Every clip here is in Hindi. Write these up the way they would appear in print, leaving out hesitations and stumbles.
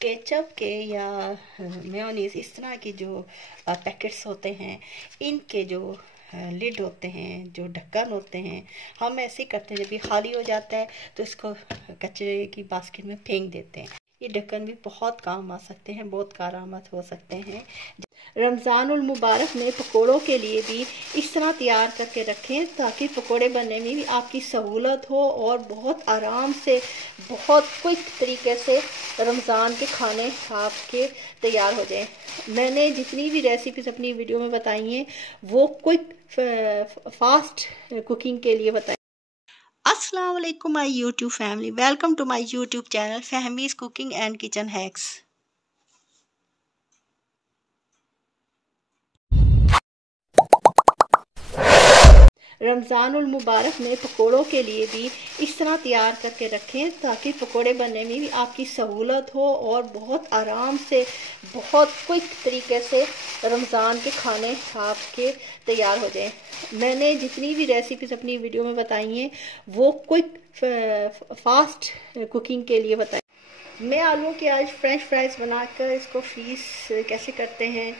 केचप के या मेयोनीज इस तरह की जो पैकेट्स होते हैं, इनके जो लिड होते हैं, जो ढक्कन होते हैं, हम ऐसे करते हैं जब ये खाली हो जाता है तो इसको कचरे की बास्केट में फेंक देते हैं। ये ढक्कन भी बहुत काम आ सकते हैं, बहुत कारआमद हो सकते हैं। रमज़ानुल मुबारक में पकोड़ों के लिए भी इस तरह तैयार करके रखें ताकि पकोड़े बनने में भी आपकी सहूलत हो और बहुत आराम से, बहुत क्विक तरीके से रमज़ान के खाने आपके तैयार हो जाएं। मैंने जितनी भी रेसिपीज़ अपनी वीडियो में बताई हैं वो क्विक फास्ट कुकिंग के लिए बताई। अस्सलाम वालेकुम my YouTube family, welcome to my YouTube channel Fahmi's cooking and kitchen hacks. रमज़ानुल मुबारक में पकोड़ों के लिए भी इस तरह तैयार करके रखें ताकि पकोड़े बनने में भी आपकी सहूलत हो और बहुत आराम से, बहुत क्विक तरीके से रमज़ान के खाने आपके तैयार हो जाएं। मैंने जितनी भी रेसिपीज़ अपनी वीडियो में बताई हैं वो क्विक फास्ट कुकिंग के लिए बताई। मैं आलू के आज फ्रेंच फ्राइज बनाकर इसको फ्रीज कैसे करते हैं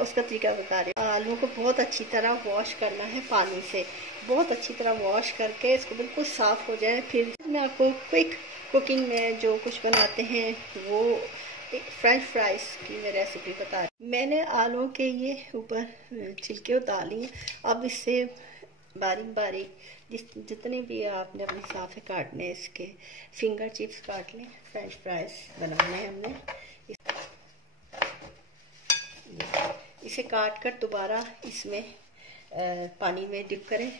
उसका तरीका बता रही हूँ। आलू को बहुत अच्छी तरह वॉश करना है पानी से, बहुत अच्छी तरह वॉश करके इसको बिल्कुल साफ़ हो जाए। फिर मैं आपको क्विक कुकिंग में जो कुछ बनाते हैं वो फ्रेंच फ्राइज की मैं रेसिपी बता रही हूँ। मैंने आलू के ये ऊपर छिलके उतार लिए। अब इससे बारीक बारीक जितने भी आपने अपने हिसाब से काटने, इसके फिंगर चिप्स काट लें। फ्रेंच फ्राइज बनाने हैं हमने। इसे काट कर दोबारा इसमें पानी में डिप करें।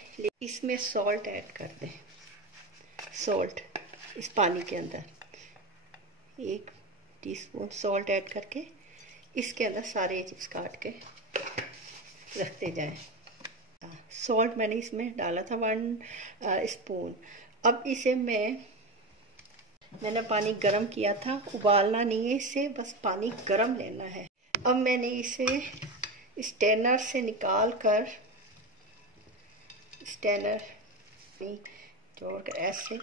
इसमें सॉल्ट ऐड कर दें। सॉल्ट इस पानी के अंदर 1 टीस्पून सॉल्ट ऐड करके इसके अंदर सारे चिप्स काट के रखते जाएं। सॉल्ट मैंने इसमें डाला था 1 स्पून। अब इसे मैंने पानी गरम किया था, उबालना नहीं है इसे, बस पानी गरम लेना है। अब मैंने इसे स्ट्रेनर से निकाल कर, स्ट्रेनर जोड़कर ऐसे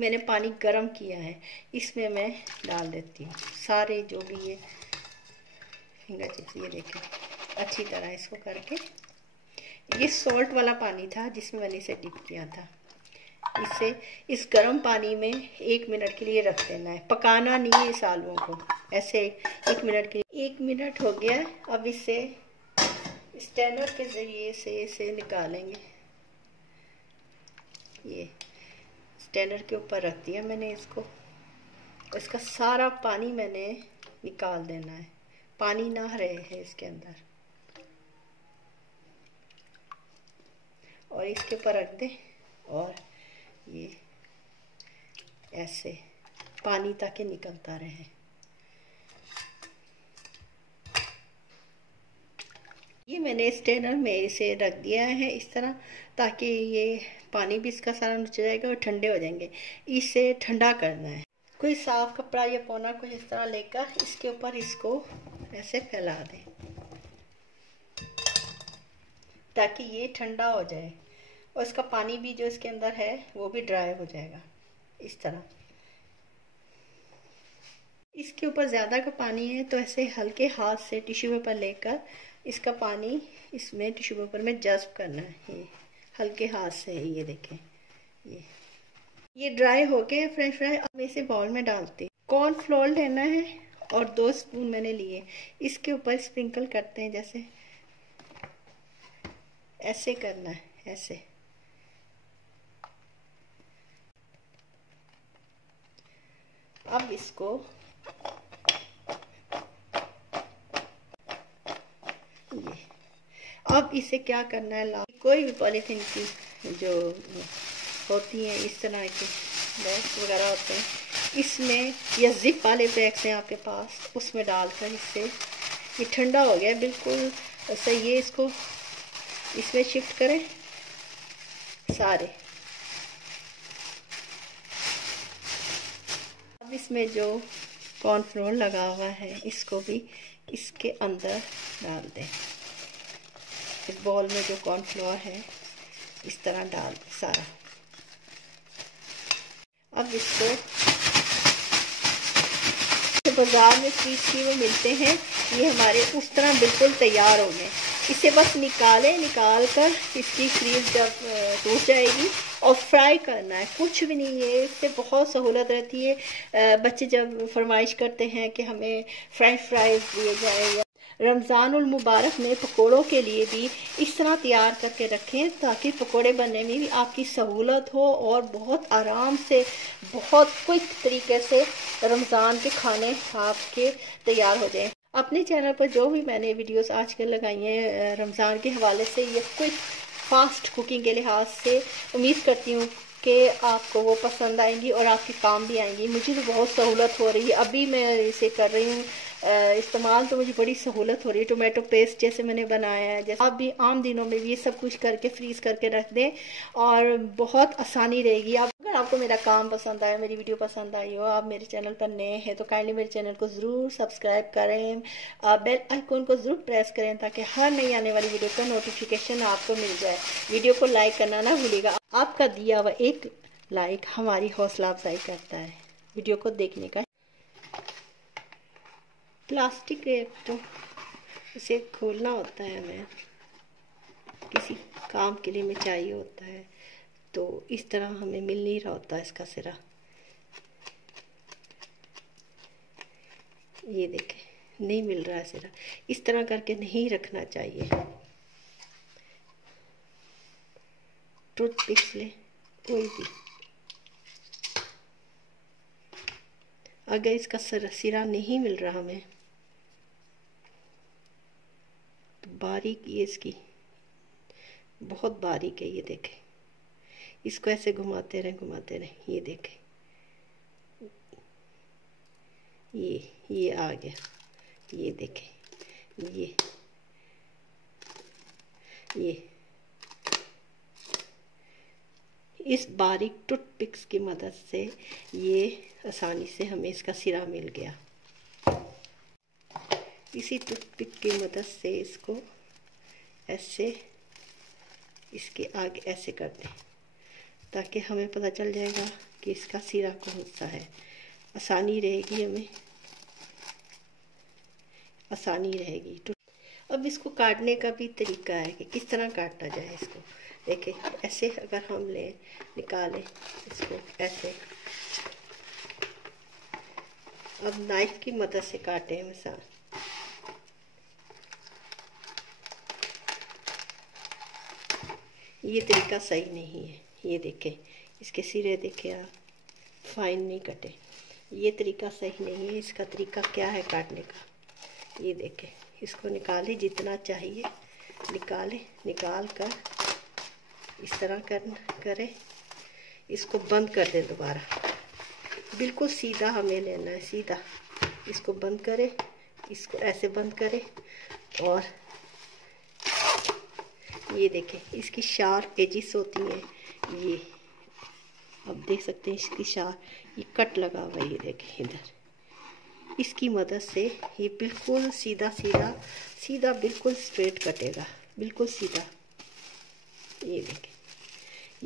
मैंने पानी गरम किया है, इसमें मैं डाल देती हूँ सारे जो भी ये फिंगर चिप्स। ये देखें अच्छी तरह इसको करके, ये सॉल्ट वाला पानी था जिसमें मैंने इसे डिप किया था। इसे इस गर्म पानी में 1 मिनट के लिए रख देना है, पकाना नहीं है इस आलुओं को। ऐसे 1 मिनट के लिए, 1 मिनट हो गया। अब इसे स्ट्रेनर के ज़रिए से इसे निकालेंगे। ये स्ट्रेनर के ऊपर रख दिया मैंने इसको। इसका सारा पानी मैंने निकाल देना है, पानी ना रहे है इसके अंदर। और इसके ऊपर रख दें और ये ऐसे पानी ताकि निकलता रहे। ये मैंने स्ट्रेनर में इसे रख दिया है इस तरह, ताकि ये पानी भी इसका सारा नीचे जाएगा और ठंडे हो जाएंगे। इसे ठंडा करना है। कोई साफ कपड़ा या पौना कुछ इस तरह लेकर इसके ऊपर इसको ऐसे फैला दें ताकि ये ठंडा हो जाए और इसका पानी भी जो इसके अंदर है वो भी ड्राई हो जाएगा इस तरह। इसके ऊपर ज़्यादा का पानी है तो ऐसे हल्के हाथ से टिश्यू पेपर लेकर इसका पानी इसमें टिश्यू पेपर में जज्ब करना है। ये हल्के हाथ से है, ये देखें ये ड्राई हो गए फ्रेंच फ्राई। अब इसे बाउल में डालते हैं। कॉर्नफ्लोर लेना है और 2 स्पून मैंने लिए। इसके ऊपर स्प्रिंकल करते हैं, जैसे ऐसे करना है, ऐसे। अब इसको ये, अब इसे क्या करना है, कोई भी पॉलीथीन की जो होती है इस तरह के बैग्स वगैरह होते हैं, इसमें या जिप वाले बैग्स हैं आपके पास, उसमें डालकर इससे ये ठंडा हो गया बिल्कुल सही है। इसको इसमें शिफ्ट करें सारे। अब इसमें जो कॉर्नफ्लोर लगा हुआ है इसको भी इसके अंदर डाल दें। इस बॉल में जो कॉर्नफ्लोर है इस तरह डाल सारा। अब इसको बाज़ार में फ्रीज किए हुए मिलते हैं, ये हमारे उस तरह बिल्कुल तैयार हो गए। इसे बस निकाल कर इसकी फ्रीज जब टूट जाएगी और फ्राई करना है, कुछ भी नहीं है। इससे बहुत सहूलत रहती है। बच्चे जब फरमाइश करते हैं कि हमें फ्रेंच फ्राइज दिए जाए, रमज़ानुल मुबारक में पकोड़ों के लिए भी इस तरह तैयार करके रखें ताकि पकोड़े बनने में भी आपकी सहूलत हो और बहुत आराम से, बहुत क्विक तरीके से रमज़ान के खाने आपके तैयार हो जाएं। अपने चैनल पर जो भी मैंने वीडियोस आजकल लगाई हैं रमज़ान के हवाले से, ये क्विक फास्ट कुकिंग के लिहाज से, उम्मीद करती हूँ कि आपको वो पसंद आएंगी और आपके काम भी आएंगी। मुझे तो बहुत सहूलत हो रही है, अभी मैं इसे कर रही हूँ इस्तेमाल, तो मुझे बड़ी सहूलत हो रही है। टोमेटो पेस्ट जैसे मैंने बनाया है, जैसे आप भी आम दिनों में भी ये सब कुछ करके फ्रीज करके रख दें और बहुत आसानी रहेगी। अगर आपको मेरा काम पसंद आया, मेरी वीडियो पसंद आई हो, आप मेरे चैनल पर नए हैं तो काइंडली मेरे चैनल को ज़रूर सब्सक्राइब करें, बेल आइकन को ज़रूर प्रेस करें ताकि हर नई आने वाली वीडियो का नोटिफिकेशन आपको मिल जाए। वीडियो को लाइक करना ना भूलिएगा, आपका दिया हुआ एक लाइक हमारी हौसला अफजाई करता है वीडियो को देखने का। प्लास्टिक रैप तो इसे खोलना होता है, हमें किसी काम के लिए में चाहिए होता है, तो इस तरह हमें मिल नहीं रहा होता इसका सिरा। ये देखें, नहीं मिल रहा है सिरा। इस तरह करके नहीं रखना चाहिए। टूथपिक्स ले कोई भी, अगर इसका सिरा नहीं मिल रहा हमें, तो बारीक ये इसकी बहुत बारीक है। ये देखें, इसको ऐसे घुमाते रहे, ये देखें, ये आ गया। ये देखें, ये इस बारीक टूथपिक्स की मदद से ये आसानी से हमें इसका सिरा मिल गया। इसी टूथपिक की मदद से इसको ऐसे इसके आगे ऐसे कर दें ताकि हमें पता चल जाएगा कि इसका सिरा कौन सा है। आसानी रहेगी, हमें आसानी रहेगी। अब इसको काटने का भी तरीका है कि किस तरह काटा जाए इसको। देखिए, ऐसे अगर हम निकालें इसको ऐसे, अब नाइफ की मदद से काटें मिसाल। ये तरीका सही नहीं है। ये देखें, इसके सिरे देखें आप, फाइन नहीं कटे। ये तरीका सही नहीं है। इसका तरीका क्या है काटने का, ये देखें। इसको निकालें जितना चाहिए, निकाल कर इस तरह करें। इसको बंद कर दें दोबारा, बिल्कुल सीधा हमें लेना है, सीधा। इसको बंद करें, इसको ऐसे बंद करें और ये देखें, इसकी शार्प एजिस होती हैं। ये अब देख सकते हैं इसकी शार्प, ये कट लगा हुआ है। ये देखें इधर, इसकी मदद से ये बिल्कुल सीधा बिल्कुल स्ट्रेट कटेगा, बिल्कुल सीधा। ये देखें,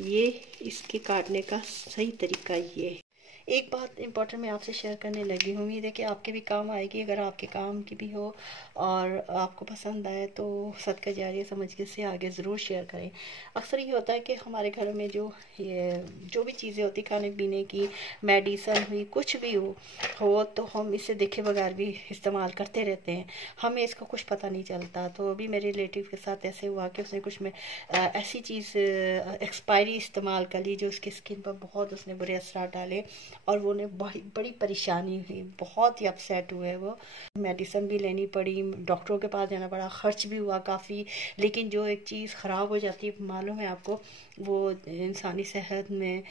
ये इसके काटने का सही तरीका ये है। एक बात इम्पोर्टेंट मैं आपसे शेयर करने लगी हूँ, उम्मीद है कि आपके भी काम आएगी। अगर आपके काम की भी हो और आपको पसंद आए तो सदका जारिया समझ के से आगे ज़रूर शेयर करें। अक्सर ये होता है कि हमारे घरों में जो भी चीज़ें होती, खाने पीने की, मेडिसन हुई, कुछ भी हो तो हम इसे देखे बगैर भी इस्तेमाल करते रहते हैं, हमें इसका कुछ पता नहीं चलता। तो अभी मेरे रिलेटिव के साथ ऐसे हुआ कि उसने कुछ में ऐसी चीज़ एक्सपायरी इस्तेमाल कर ली जो उसकी स्किन पर बहुत उसने बुरे असर डाले और वो उन्हें बड़ी परेशानी हुई, बहुत ही अपसेट हुए। वो मेडिसिन भी लेनी पड़ी, डॉक्टरों के पास जाना पड़ा, खर्च भी हुआ काफ़ी। लेकिन जो एक चीज़ ख़राब हो जाती है, मालूम है आपको, वो इंसानी सेहत में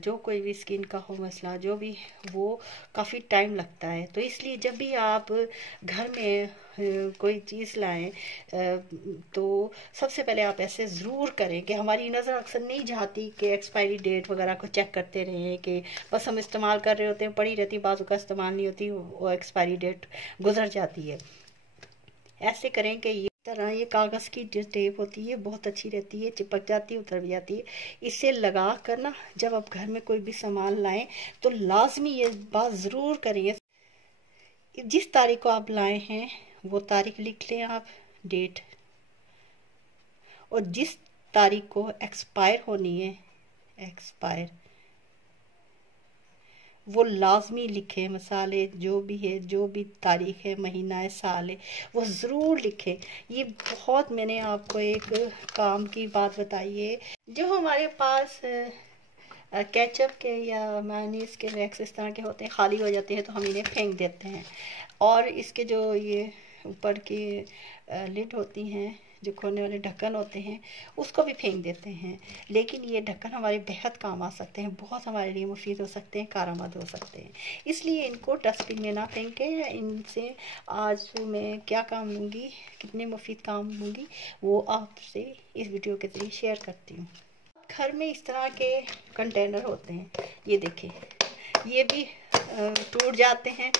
जो कोई भी स्किन का हो मसला, जो भी, वो काफ़ी टाइम लगता है। तो इसलिए जब भी आप घर में कोई चीज़ लाएं तो सबसे पहले आप ऐसे ज़रूर करें कि हमारी नज़र अक्सर नहीं जाती कि एक्सपायरी डेट वगैरह को चेक करते रहें कि बस हम इस्तेमाल कर रहे होते हैं, पड़ी रहती, बाजू का इस्तेमाल नहीं होती, वो एक्सपायरी डेट गुजर जाती है। ऐसे करें कि ये तरह ये कागज़ की जो टेप होती है बहुत अच्छी रहती है, चिपक जाती है, उतर भी जाती है। इसे लगा कर ना जब आप घर में कोई भी सामान लाएं तो लाजमी ये बात ज़रूर करें जिस तारीख को आप लाए हैं वो तारीख लिख लें आप, डेट, और जिस तारीख को एक्सपायर होनी है, एक्सपायर, वो लाजमी लिखें। मसाले जो भी है, जो भी तारीख है, महीना है, साल है, वो ज़रूर लिखें। ये बहुत, मैंने आपको एक काम की बात बताई है। जो हमारे पास केचप के या मेयोनीज के वैक्स इस तरह के होते हैं, खाली हो जाते हैं तो हम इन्हें फेंक देते हैं। और इसके जो ये ऊपर की लिड होती हैं, जो खोलने वाले ढक्कन होते हैं, उसको भी फेंक देते हैं। लेकिन ये ढक्कन हमारे बेहद काम आ सकते हैं, बहुत हमारे लिए मुफीद हो सकते हैं, कारआमद हो सकते हैं। इसलिए इनको डस्टबिन में ना फेंकें। इनसे आज मैं क्या काम लूँगी, कितने मुफीद काम लूँगी, वो आपसे इस वीडियो के ज़रिए शेयर करती हूँ। घर में इस तरह के कंटेनर होते हैं, ये देखें, ये भी टूट जाते हैं।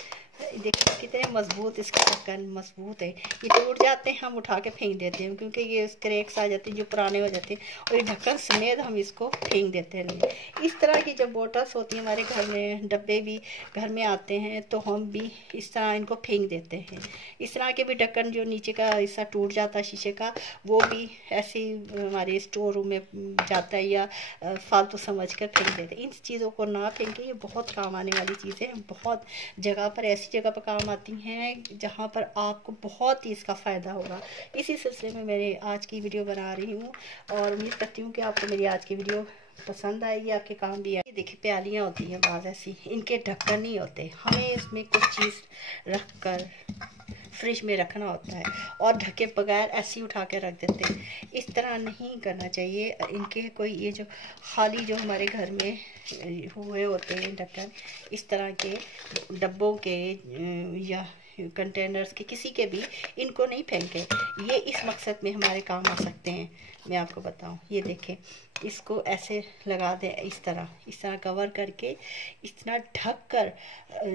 देखिए कितने मजबूत, इसका ढक्कन मजबूत है। ये टूट जाते हैं, हम उठा के फेंक देते हैं क्योंकि ये क्रैक्स आ जाते हैं जो पुराने हो जाते हैं, और ये ढक्कन समेत हम इसको फेंक देते हैं। इस तरह की जब बोटल्स होती हैं हमारे घर में, डब्बे भी घर में आते हैं, तो हम भी इस तरह इनको फेंक देते हैं। इस तरह के भी ढक्कन जो नीचे का हिस्सा टूट जाता है शीशे का, वो भी ऐसे ही हमारे स्टोर रूम में जाता है या फालतू समझ कर फेंक देते हैं। इन चीज़ों को ना फेंकें, ये बहुत काम आने वाली चीज़ें, बहुत जगह पर ऐसी जगह पर काम आती हैं जहाँ पर आपको बहुत ही इसका फ़ायदा होगा। इसी सिलसिले में मैंने आज की वीडियो बना रही हूँ और उम्मीद करती हूँ कि आपको मेरी आज की वीडियो पसंद आएगी, आपके काम भी आएगी। देखिए प्यालियाँ होती हैं बाज़ ऐसी, इनके ढक्कन नहीं होते, हमें इसमें कुछ चीज़ रख कर फ्रिज में रखना होता है और ढके बगैर ऐसे ही उठा के रख देते हैं। इस तरह नहीं करना चाहिए। इनके कोई ये जो खाली जो हमारे घर में हुए होते हैं ढक्कन, इस तरह के डब्बों के या कंटेनर्स के, किसी के भी, इनको नहीं फेंके। ये इस मकसद में हमारे काम आ सकते हैं। मैं आपको बताऊं, ये देखें, इसको ऐसे लगा दें, इस तरह कवर करके, इस तरह ढक कर,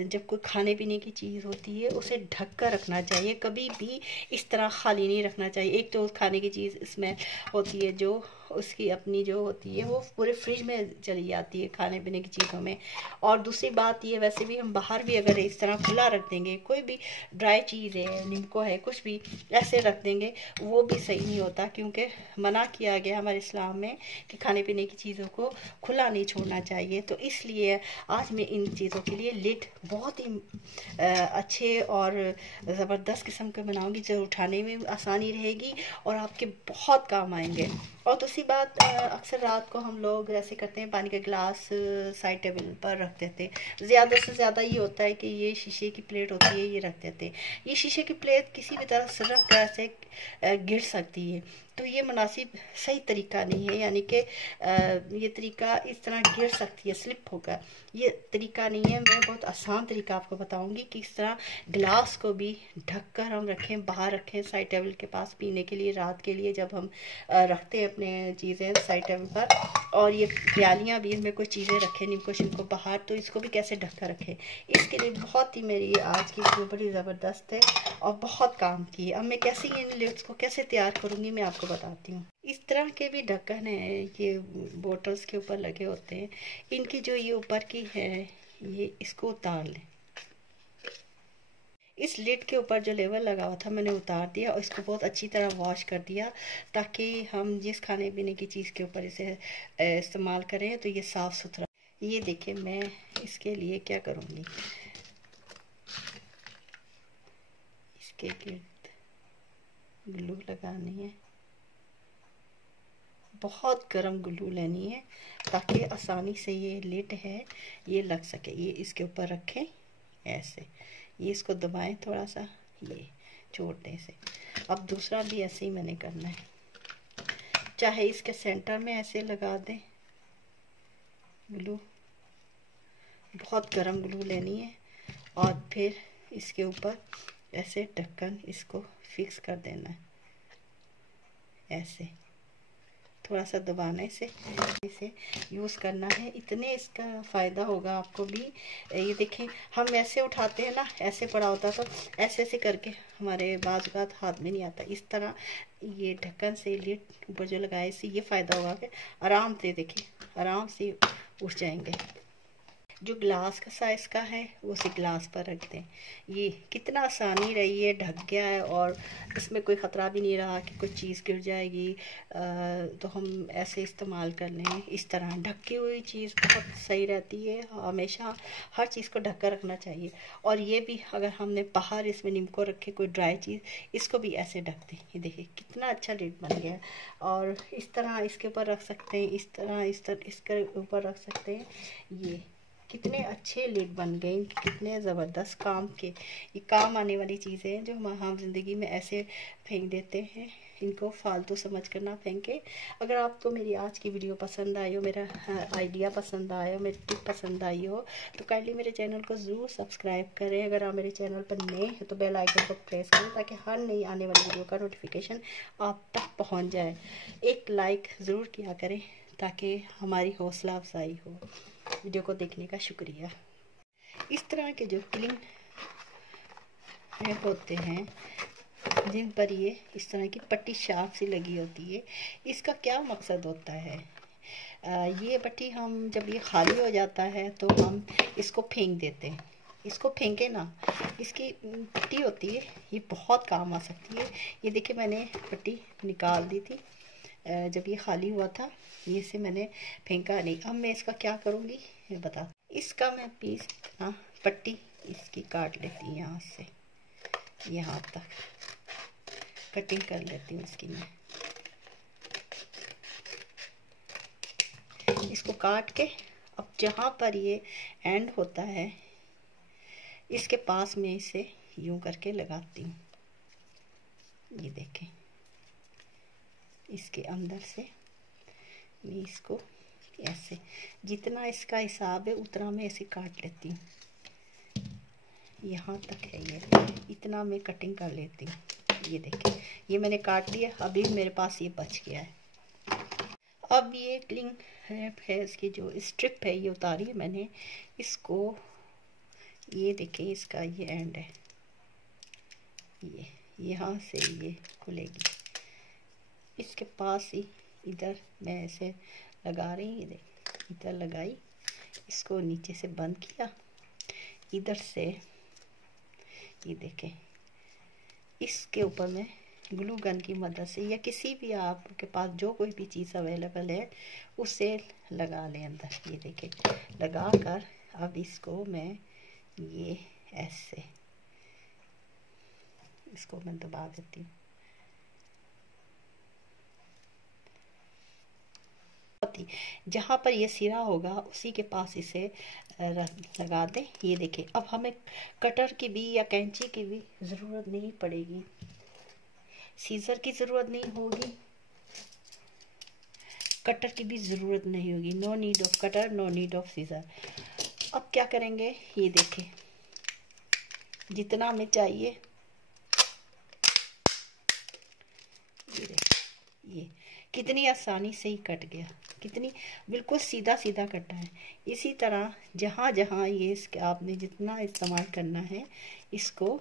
जब कोई खाने पीने की चीज़ होती है उसे ढक कर रखना चाहिए। कभी भी इस तरह खाली नहीं रखना चाहिए। एक तो खाने की चीज़ इसमें होती है जो उसकी अपनी जो होती है वो पूरे फ्रिज में चली जाती है खाने पीने की चीज़ों में। और दूसरी बात ये, वैसे भी हम बाहर भी अगर इस तरह खुला रख देंगे, कोई भी ड्राई चीज़ है, नींबू है, कुछ भी ऐसे रख देंगे, वो भी सही नहीं होता, क्योंकि मना किया गया हमारे इस्लाम में कि खाने पीने की चीज़ों को खुला नहीं छोड़ना चाहिए। तो इसलिए आज मैं इन चीज़ों के लिए लिड बहुत ही अच्छे और ज़बरदस्त किस्म के बनाऊंगी, जो उठाने में आसानी रहेगी और आपके बहुत काम आएंगे। और दूसरी बात, अक्सर रात को हम लोग ऐसे करते हैं, पानी का गिलास साइड टेबल पर रख देते हैं। ज़्यादा से ज़्यादा ये होता है कि ये शीशे की प्लेट होती है, ये रख देते हैं। ये शीशे की प्लेट किसी भी तरह सड़क पर ऐसे गिर सकती है, तो ये मुनासिब सही तरीका नहीं है। यानी कि ये तरीका इस तरह गिर सकती है, स्लिप होकर, ये तरीका नहीं है। मैं बहुत आसान तरीका आपको बताऊंगी कि इस तरह गिलास को भी ढक कर हम रखें, बाहर रखें साइड टेबल के पास पीने के लिए, रात के लिए जब हम रखते हैं अपने चीज़ें साइड टेबल पर। और ये प्यालियाँ भी, इनमें कोई चीज़ें रखें नींबू को बाहर, तो इसको भी कैसे ढक कर रखें। इसके लिए बहुत ही मेरी आज की वीडियो बड़ी ज़बरदस्त है और बहुत काम की है। अब मैं कैसे इन लिड्स को कैसे तैयार करूँगी मैं आपको बताती हूँ। इस तरह के भी ढक्कन है, ये बोटल्स के ऊपर लगे होते हैं। इनकी जो ये ऊपर की है, ये इसको उतार लें। इस लिड के ऊपर जो लेवल लगा हुआ था मैंने उतार दिया और इसको बहुत अच्छी तरह वॉश कर दिया, ताकि हम जिस खाने पीने की चीज़ के ऊपर इसे इस्तेमाल करें तो ये साफ़ सुथरा। ये देखिए, मैं इसके लिए क्या करूँगी, इसके गिर्द ग्लू लगानी है, बहुत गर्म ग्लू लेनी है ताकि आसानी से ये लिड है ये लग सके। ये इसके ऊपर रखें ऐसे, ये इसको दबाएं थोड़ा सा, ये छोड़ने से। अब दूसरा भी ऐसे ही मैंने करना है, चाहे इसके सेंटर में ऐसे लगा दें ग्लू, बहुत गर्म ग्लू लेनी है, और फिर इसके ऊपर ऐसे ढक्कन इसको फिक्स कर देना है, ऐसे थोड़ा सा दबाने से इसे यूज़ करना है। इतने इसका फ़ायदा होगा आपको भी। ये देखें, हम ऐसे उठाते हैं ना, ऐसे पड़ा होता तो ऐसे ऐसे करके हमारे बाज़ औक़ात हाथ में नहीं आता। इस तरह ये ढक्कन से लिड ऊपर जो लगाए, इससे ये फ़ायदा होगा कि आराम से, देखिए आराम से उठ जाएंगे। जो ग्लास का साइज़ का है वो उसी ग्लास पर रख दें। ये कितना आसानी रही है, ढक गया है और इसमें कोई ख़तरा भी नहीं रहा कि कोई चीज़ गिर जाएगी। तो हम ऐसे इस्तेमाल कर लें। इस तरह ढकी हुई चीज़ बहुत सही रहती है, हमेशा हर चीज़ को ढक कर रखना चाहिए। और ये भी अगर हमने बाहर इसमें नींबू रखे कोई ड्राई चीज़, इसको भी ऐसे ढक दें। ये देखिए कितना अच्छा लिड बन गया है। और इस तरह इसके ऊपर रख सकते हैं, इस तरह इसके ऊपर रख सकते हैं। ये कितने अच्छे लिड बन गए, कितने ज़बरदस्त काम के, ये काम आने वाली चीज़ें हैं जो हम ज़िंदगी में ऐसे फेंक देते हैं। इनको फालतू समझ कर ना फेंके। अगर आपको मेरी आज की वीडियो पसंद आई हो, मेरा आइडिया पसंद आया हो, मेरी टिप पसंद आई हो, तो काइंडली मेरे चैनल को ज़रूर सब्सक्राइब करें। अगर आप मेरे चैनल पर नए हैं तो बेल आइकन को प्रेस करें ताकि हर नई आने वाली वीडियो का नोटिफिकेशन आप तक पहुँच जाए। एक लाइक ज़रूर किया करें ताकि हमारी हौसला अफजाई हो। वीडियो को देखने का शुक्रिया। इस तरह के जो क्लिंग होते हैं जिन पर ये इस तरह की पट्टी शार्प सी लगी होती है, इसका क्या मकसद होता है? ये पट्टी हम जब ये खाली हो जाता है तो हम इसको फेंक देते हैं। इसको फेंके ना, इसकी पट्टी होती है, ये बहुत काम आ सकती है। ये देखिए मैंने पट्टी निकाल दी थी जब ये खाली हुआ था, ये से मैंने फेंका नहीं। अब मैं इसका क्या करूँगी ये बता। इसका मैं पीस ना पट्टी इसकी काट लेती हूँ, यहाँ से यहाँ तक कटिंग कर लेती हूँ इसकी। मैं इसको काट के अब जहाँ पर ये एंड होता है इसके पास में इसे यूं करके लगाती हूँ। ये देखें, इसके अंदर से मैं इसको ऐसे जितना इसका हिसाब है उतना मैं ऐसे काट लेती हूँ। यहाँ तक है ये, इतना मैं कटिंग कर लेती हूँ। ये देखें, ये मैंने काट लिया। अभी मेरे पास ये बच गया है। अब ये क्लिंग है, इसकी जो स्ट्रिप है ये उतारी है मैंने। इसको ये देखें, इसका ये एंड है, ये यहाँ से ये खुलेगी। इसके पास ही इधर मैं ऐसे लगा रही हूँ। ये देख, इधर लगाई, इसको नीचे से बंद किया, इधर से ये देखें इसके ऊपर मैं ग्लू गन की मदद से या किसी भी आपके पास जो कोई भी चीज़ अवेलेबल है उसे लगा लें अंदर। ये देखें लगा कर अब इसको मैं ये ऐसे इसको मैं दबा देती हूँ। जहाँ पर ये सिरा होगा उसी के पास इसे लगा दें। ये देखें, अब हमें कटर की भी या कैंची की भी ज़रूरत नहीं पड़ेगी, सीज़र की ज़रूरत नहीं होगी, कटर की भी ज़रूरत नहीं होगी। No need of cutter, no need of scissor. अब क्या करेंगे, ये देखें जितना हमें चाहिए, ये देखें ये कितनी आसानी से ही कट गया, कितनी बिल्कुल सीधा सीधा कटा है। इसी तरह जहाँ जहाँ ये इसके आपने जितना इस्तेमाल करना है इसको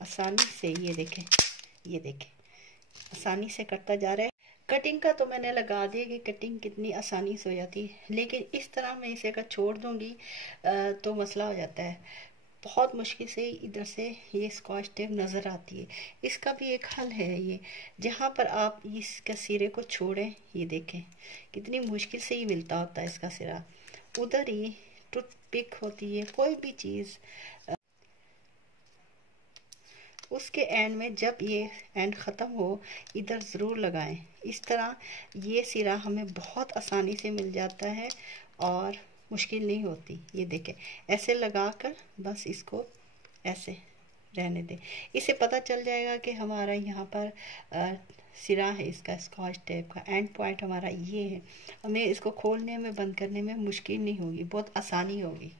आसानी से ये देखें आसानी से कटता जा रहा है। कटिंग का तो मैंने लगा दिया कि कटिंग कितनी आसानी से हो जाती है, लेकिन इस तरह मैं इसे अगर छोड़ दूँगी तो मसला हो जाता है। बहुत मुश्किल से इधर से ये स्कॉच टेप नज़र आती है। इसका भी एक हल है, ये जहाँ पर आप इसके सिरे को छोड़ें, ये देखें कितनी मुश्किल से ही मिलता होता है इसका सिरा। उधर ही टूथपिक होती है, कोई भी चीज़ उसके एंड में जब ये एंड ख़त्म हो इधर ज़रूर लगाएं। इस तरह ये सिरा हमें बहुत आसानी से मिल जाता है और मुश्किल नहीं होती। ये देखें ऐसे लगाकर बस इसको ऐसे रहने दें। इससे पता चल जाएगा कि हमारा यहाँ पर सिरा है इसका स्कॉच टेप का, एंड पॉइंट हमारा ये है। हमें इसको खोलने में बंद करने में मुश्किल नहीं होगी, बहुत आसानी होगी।